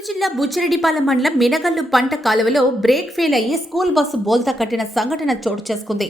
నెల్లూరు జిల్లా బుచ్చిరెడ్డిపాలెం మండలం మినగల్లు పంట కాలువలో బ్రేక్ ఫెయిల్ అయ్యి స్కూల్ బస్సు బోల్తా కట్టిన సంఘటన చోటు చేసుకుంది.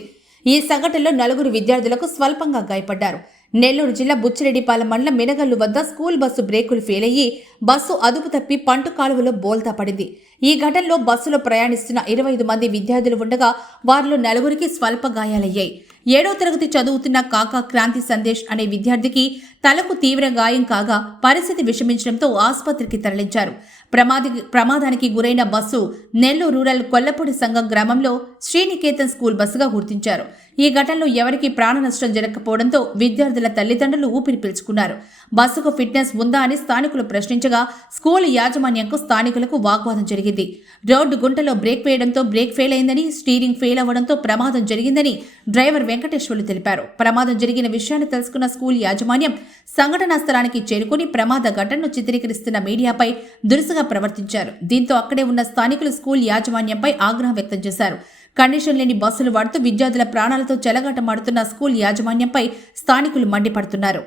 ఈ సంఘటనలో నలుగురు విద్యార్థులకు స్వల్పంగా గాయపడ్డారు. నెల్లూరు జిల్లా బుచ్చిరెడ్డిపాలెం మండలం మినగల్లు వద్ద స్కూల్ బస్సు బ్రేకులు ఫెయిల్ అయ్యి బస్సు అదుపు తప్పి పంట కాలువలో బోల్తా పడింది. ఈ ఘటనలో బస్సులో ప్రయాణిస్తున్న ఇరవై ఐదు మంది విద్యార్థులు ఉండగా వారిలో నలుగురికి స్వల్ప గాయాలయ్యాయి. ఏడో తరగతి చదువుతున్న కాకా క్రాంతి సందేశ్ అనే విద్యార్థికి తలకు తీవ్ర గాయం కాగా పరిస్థితి విషమించడంతో ఆసుపత్రికి తరలించారు. ప్రమాది ప్రమాదానికి గురైన బస్సు నెల్లూరు రూరల్ కొల్లపూడి సంఘం గ్రామంలో శ్రీనికేతన్ స్కూల్ బస్సుగా గుర్తించారు. ఈ ఘటనలో ఎవరికీ ప్రాణ నష్టం జరగకపోవడంతో విద్యార్థుల తల్లిదండ్రులు ఊపిరి పీల్చుకున్నారు. బస్సుకు ఫిట్నెస్ ఉందా అని స్థానికులు ప్రశ్నించగా స్కూల్ యాజమాన్యంకు స్థానికులకు వాగ్వాదం జరిగింది. రోడ్డు గుంటలో బ్రేక్ వేయడంతో బ్రేక్ ఫెయిల్ అయిందని స్టీరింగ్ ఫెయిల్ అవ్వడంతో ప్రమాదం జరిగిందని డ్రైవర్ వెంకటేశ్వర్లు తెలిపారు. ప్రమాదం జరిగిన విషయాన్ని తెలుసుకున్న స్కూల్ యాజమాన్యం సంఘటనా స్థలానికి చేరుకుని ప్రమాద ఘటనను చిత్రీకరిస్తున్న మీడియాపై దురుసుగా ప్రవర్తించారు. దీంతో అక్కడే ఉన్న స్థానికులు స్కూల్ యాజమాన్యంపై ఆగ్రహం వ్యక్తం చేశారు. కండిషన్ లేని బస్సులు వాడుతూ విద్యార్థుల ప్రాణాలతో చెలగాటమాడుతున్న స్కూల్ యాజమాన్యంపై స్థానికులు మండిపడుతున్నారు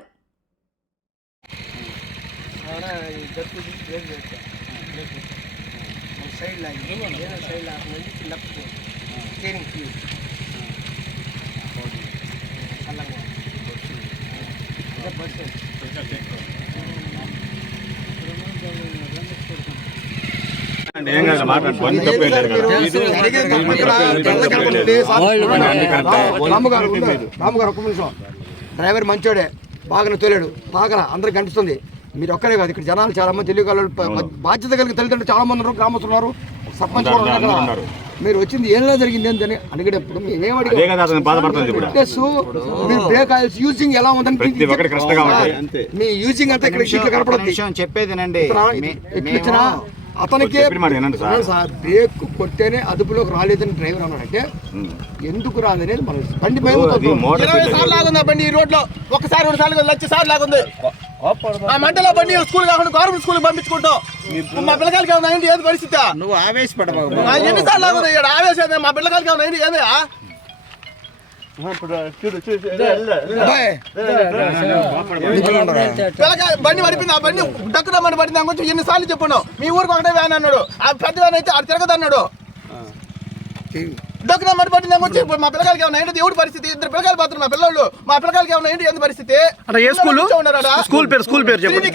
సైడ్ లాగి ఏదో సైడ్ లాగి నుంచి లెఫ్ట్ స్టీరింగ్ ఫ్యూ అలాగే బస్సు ఏం కాదు మాట్లాడు అన్ని తప్పే లేదు కదా. రాముగారు రాముగారు ఒక్క నిమిషం. డ్రైవర్ మంచోడే బాగా తోలాడు బాగా అందరికి కనిపిస్తుంది. మీరు ఒక్కరే కాదు ఇక్కడ జనాలు చాలా మంది తెలియగలరు బాధ్యత కలిగిన తల్లిదండ్రులు చాలా మంది ఉన్నారు గ్రామస్తులు ఉన్నారు సర్పంచ్ ఉన్నారు. మీరు వచ్చింది ఏం జరిగింది అని అడిగేటప్పుడు మేమేం అడిగాం? యూజింగ్ ఎలా ఉందని. మీ యూజింగ్ అంతా ఇక్కడ షీట్లు కనపడుతుంది అతనికి సార్. బ్రేక్ కొట్టేనే అదుపులోకి రాలేదని డ్రైవర్ అన్నాడంటే. ఎందుకు రాదనేది మనం బండి ఇరవై. సార్లు లాగుంది ఆ బండి ఈ రోడ్లో ఒకసారి రెండు సార్లు లక్ష సార్లు లాగుంది. ఆ మంటలో బండి స్కూల్ కాకుండా గవర్నమెంట్ స్కూల్ పంపించుకుంటాం. మా పిల్లకాయలకి ఏమైనా ఏది పరిస్థితి? నువ్వు ఆవేశపడబాబు ఆ, ఎన్నిసార్లు లాగుంది? ఇక్కడ ఆవేశం మా పిల్లకాయలకి ఏమైనా ఏంది? బండి పడిపోయింది? ఆ బండి డక్కున బండి పడింది? దాని గురించి ఎన్నిసార్లు చెప్పాను. మీ ఊరికి ఒకటే వ్యాన్ అన్నాడు. ఆ పెద్ద వ్యాన్ అయితే అది తిరగదు అన్నాడు. డక్కున బండి పడింది? దాని గురించి మా పిల్లకాయలకి ఏమైనా అయింది దేవుడి పరిస్థితి? ఇద్దరు పిల్లకాయలు పోతున్నారు మా పిల్లలు మా పిల్లకాయలకి ఏమైనా అయింది ఏంది పరిస్థితి? అంటే ఏ స్కూల్? పేరు స్కూల్ పేరు చెప్పండి.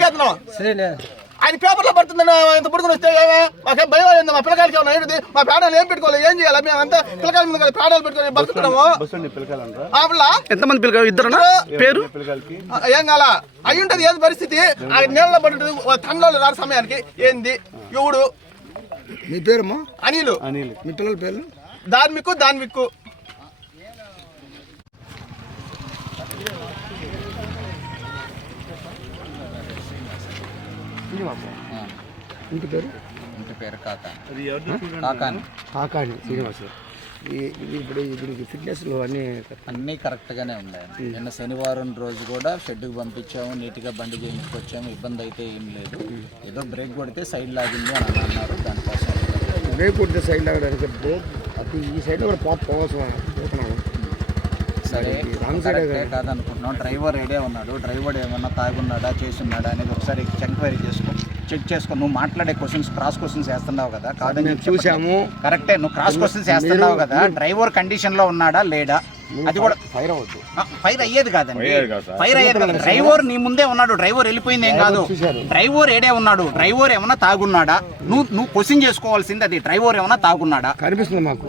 ఆయన పేపర్లో పడుతుందని ఇంత పడుకుని వస్తే ఏమే? మాకేం భయం అయింది మా పిల్లకాయలకి ఏమైనా అయింది? మా ప్రాణాలు ఏం పెట్టుకోవాలి? ఏం చేయాలి? మేము అంతా పిల్లకాయల మీద కదా ప్రాణాలు పెట్టుకొని బతుకుతున్నాము. పిల్ల? ఎంతమంది పిల్లలు ఇద్దరునా? పేరు? ఏం కాల? అయి ఉంటది ఏంది పరిస్థితి? ఆ నీళ్ళలో పడి తండ్రిలో రాని సమయానికి. ఏంది? ఎవడు? మీ పేరమ్మా? అనిలు. మీ పిల్లల పేర్లు? ధార్మికు ధార్మికు ఇంటి పేరు? ఇంటి పేరు కాక. కాకాని. కాకాని శ్రీనివాస్. ఈ- ఇది ఇప్పుడు దీనికి ఫిట్నెస్లో అన్ని అన్నీ కరెక్ట్గానే ఉన్నాయి నిన్న శనివారం రోజు కూడా షెడ్కి పంపించాము నీట్గా బండి చేయించుకొచ్చాము ఇబ్బంది అయితే ఏం లేదు. ఏదో బ్రేక్ కొడితే సైడ్ లాగింది అని అన్నారు దానికోసం. బ్రేక్ కొట్టే సైడ్ లాగడానికి బ్రేక్ అది ఈ సైడ్ కూడా పాప పోవాల్సిన పోతున్నాము సరే రాంగ్ సైడే కరెక్టే కాదనుకుంటున్నాం. డ్రైవర్ ఏడే ఉన్నాడు. డ్రైవర్ ఏమన్నా తాగున్నాడా చేస్తున్నాడా అనేది ఒకసారి ఎంక్వైరీ చేసుకో చెక్ చేసుకో. నువ్వు మాట్లాడే క్వశ్చన్స్ క్రాస్ క్వశ్చన్స్ వేస్తున్నావు కదా. కాదని. చూసాము. కరెక్టే నువ్వు క్రాస్ క్వశ్చన్స్ వేస్తున్నావు కదా. డ్రైవర్ కండిషన్లో ఉన్నాడా లేడా? అది కూడా ఫైర్ అవ్వద్దు. ఫైర్ అయ్యేది కాదండి. ఫైర్ అయ్యేది కాదు డ్రైవర్ నీ ముందే ఉన్నాడు. డ్రైవర్ వెళ్ళిపోయింది ఏం కాదు. డ్రైవర్ ఏడే ఉన్నాడు? డ్రైవర్ ఏమన్నా తాగున్నాడా? నువ్వు నువ్వు క్వశ్చన్ చేసుకోవాల్సింది అది. డ్రైవర్ ఏమన్నా తాగున్నాడా? కనిపిస్తుంది మాకు.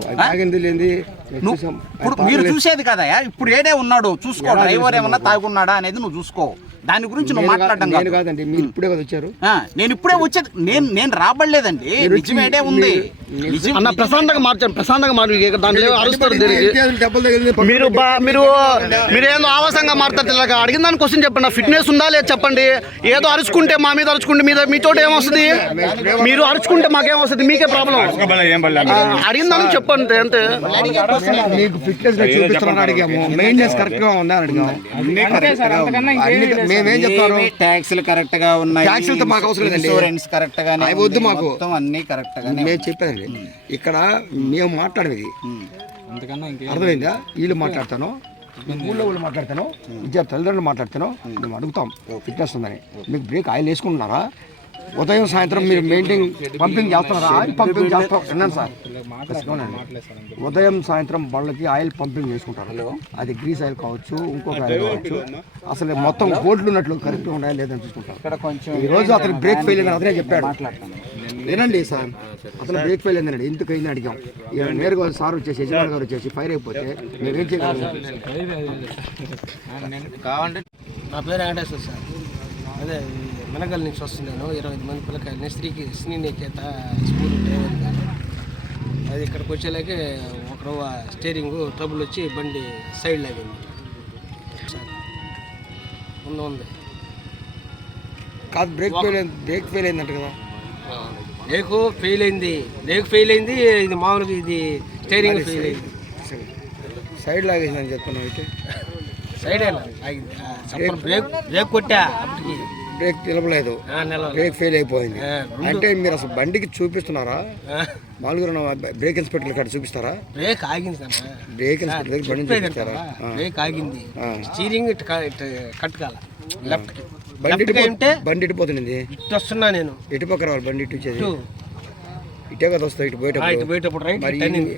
ఇప్పుడు మీరు చూసేది కదా ఇప్పుడు ఏడే ఉన్నాడు? చూసుకో. డ్రైవర్ ఏమన్నా తాగున్నాడా అనేది నువ్వు చూసుకో. దాని గురించి నువ్వు మాట్లాడడం నేను కాదు. కాదండి మీరు ఇప్పుడే కదా వచ్చారు. ఆ, నేను ఇప్పుడే వచ్చేది నేను నేను రాబడలేదండి. నిజం ఏడే ఉంది. అన్న ప్రశాంతంగా మార్చండి ప్రశాంతంగా మాట్లాడి దాంట్లో అరుస్తారు మీరు మీరు మీరు ఏదో ఆవాసంగా మాట్లాడతారు ఇలాగ అడిగిన దాని క్వశ్చన్ చెప్పండి. ఫిట్నెస్ ఉందా లేదు చెప్పండి. ఏదో అరుచుకుంటే మా మీద అరుచుకుంటే మీద మీ చోట ఏమొస్తుంది? మీరు అరుచుకుంటే మాకేమొస్తుంది మీకే ప్రాబ్లం అడిగిన దానికి చెప్పండి అంతే. మీకు ఫిట్నెస్ చూపిస్తున్నాను అడిగాము. మెయింటెనెన్స్ కరెక్ట్గా ఉందా అడిగాము. అన్ని- మేమేం చెప్తారు? ట్యాక్సీలు కరెక్ట్గా ఉన్నాయి? ట్యాక్సీలతో మాకు అవసరం లేదండి. ఇన్సూరెన్స్ కరెక్ట్ గానే అవి వద్దు. మాకు. అన్ని కరెక్ట్ గానే మేము చెప్పానండి. ఇక్కడ మేము మాట్లాడేది. అర్థమైందా? వీళ్ళు మాట్లాడతాను. ఊళ్ళో వాళ్ళు మాట్లాడతాను. విద్యార్థి తల్లిదండ్రులు మాట్లాడతాను. మేము అడుగుతాం. ఫిట్నెస్ ఉందని. మీకు బ్రేక్ ఆయిల్ వేసుకుంటున్నారా? ఉదయం సాయంత్రం మీరు మెయింటైన్ పంపింగ్ చేస్తున్నారా ఆయిల్ పంపింగ్ చేస్తాం విన్నాను సార్. అవునండి. ఉదయం సాయంత్రం బళ్ళకి ఆయిల్ పంపింగ్ చేసుకుంటారు. అది గ్రీస్ ఆయిల్ కావచ్చు ఇంకొక ఆయిల్ కావచ్చు. అసలు మొత్తం బోర్డులు ఉన్నట్లు కరెక్ట్గా ఉన్నాయా లేదని చూసుకుంటారు. ఇక్కడ కొంచెం ఈ రోజు అతను బ్రేక్ ఫెయిల్ అయిందని అతనే చెప్పాడు. వినండి సార్. అతను బ్రేక్ ఫెయిల్ అయిందని ఎందుకు అయింది అడిగాం. ఇక నేరుగా సార్ వచ్చేసి యజమాని గారు వచ్చేసి ఫైర్ అయిపోతే మేమేం చేయగలం? నా పేరు వెంకటేశ్వర సార్. అదే మెనగల్ నుంచి వస్తున్నాను ఇరవై ఐదు మంది పిల్లకాయలని స్త్రీకి శ్రీ నికేత స్కూల్ డ్రైవర్ గారు. అది ఇక్కడికి వచ్చేలాగే ఒక స్టీరింగ్ ట్రబుల్ వచ్చి బండి సైడ్ లాగింది ఉంది ఉంది. కాదు బ్రేక్ ఫెయిల్ అయింది బ్రేక్ ఫెయిల్ అయిందంట కదా. బ్రేక్ ఫెయిల్ అయింది. బ్రేక్ ఫెయిల్ అయింది ఇది మామూలుగా ఇది స్టీరింగ్ ఫెయిల్ అయింది. సైడ్. లాగేసిందని చెప్తున్నావు అయితే. సైడ్ బ్రేక్ బ్రేక్ కొట్టా అప్పటికి. బ్రేక్ నిలవలేదు. బ్రేక్ ఫెయిల్ అయిపోయింది. అంటే మీరు అసలు బండికి చూపిస్తున్నారా? మామూలుగా ఉన్న బ్రేక్ ఇన్స్పెక్టర్ కాడ చూపిస్తారా? బ్రేక్ ఆగింది బ్రేక్ ఇన్స్పెక్టర్ దగ్గర బండి చూపిస్తారా? బ్రేక్ ఆగింది. స్టీరింగ్ కట్ కాల లెఫ్ట్ బండి ఉంటే బండి ఇటు పోతుంది ఇటు వస్తున్నా నేను. ఇటు పక్క రావాలి బండి ఇటు వచ్చేది ఇటు. కదా వస్తాయి ఇటు ఆ, ఇటు పోయేటప్పుడు పోయేటప్పుడు రైట్కి టర్నింగ్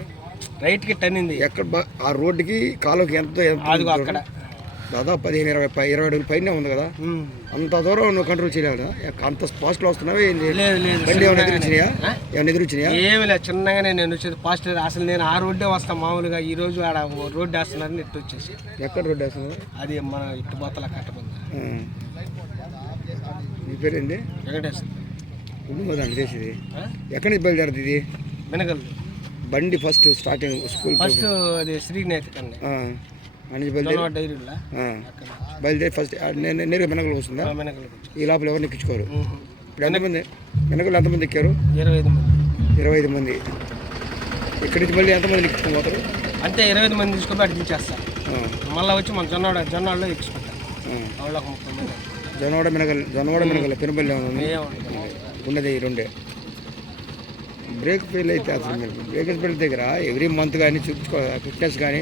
రైట్కి టర్నింగ్ ఎక్కడ ఆ రోడ్డుకి కాలువకి ఎంత అక్కడ. దాదాపు పదిహేను ఇరవై పై- ఇరవై అడుగుల పైన ఉంది కదా. అంత దూరం నువ్వు కంట్రోల్ చేయాలి కదా ఎక్క- అంత ఫాస్ట్లో వస్తున్నావా బండి ఏమైనా. ఎదురొచ్చినాయా? ఏమైనా ఎదురొచ్చినాయా? ఏమి లేదు చిన్నగానే నేను వచ్చేది ఫాస్ట్ అసలు నేను ఆ రోడ్డే వస్తా మామూలుగా. ఈ రోజు ఆడ రోడ్డు వేస్తున్నారని ఇటు వచ్చేసి. ఎక్కడ రోడ్డు వేస్తున్నావు? అది మన ఇటు బొత్తల కట్టబంద మీ పేరేంది? వెంకటేశ్వర ఉండు అంత చేసేది? ఎక్కడి నుంచి బయలుదేరదు ఇది? మినగల్ బండి ఫస్ట్ స్టార్టింగ్ స్కూల్ ఫస్ట్ అది శ్రీనేత కన్నా. అని బయలుదేరి. బయలుదేరి ఫస్ట్ నేరుగా మినగలు వస్తుందా ఈ లోపల ఎవరిని ఎక్కించుకోరు? ఇప్పుడు ఎంతమంది మినగలు ఎంతమంది ఎక్కారు? ఇరవై ఐదు మంది. ఇరవై ఐదు మంది. ఇక్కడి నుంచి మళ్ళీ ఎంతమంది ఎక్కించుకుని పోతారు? అంతే ఇరవై ఐదు మంది తీసుకొని అటు దించేస్తా ఆ, మళ్ళీ వచ్చి మన జొన్నాడ జొన్నాడలో ఎక్కించుకుంటా ముప్పై మంది. జొన్నవాడ మినగల్ జొన్నవాడ మినగల్ పెనుబల్లి ఉన్నది రెండే. బ్రేక్ ఫెయిల్ అయితే అసలు బ్రేక్ ఫెయిల్ దగ్గర ఎవ్రీ మంత్ కానీ చూపించుకో ఫిట్నెస్ కానీ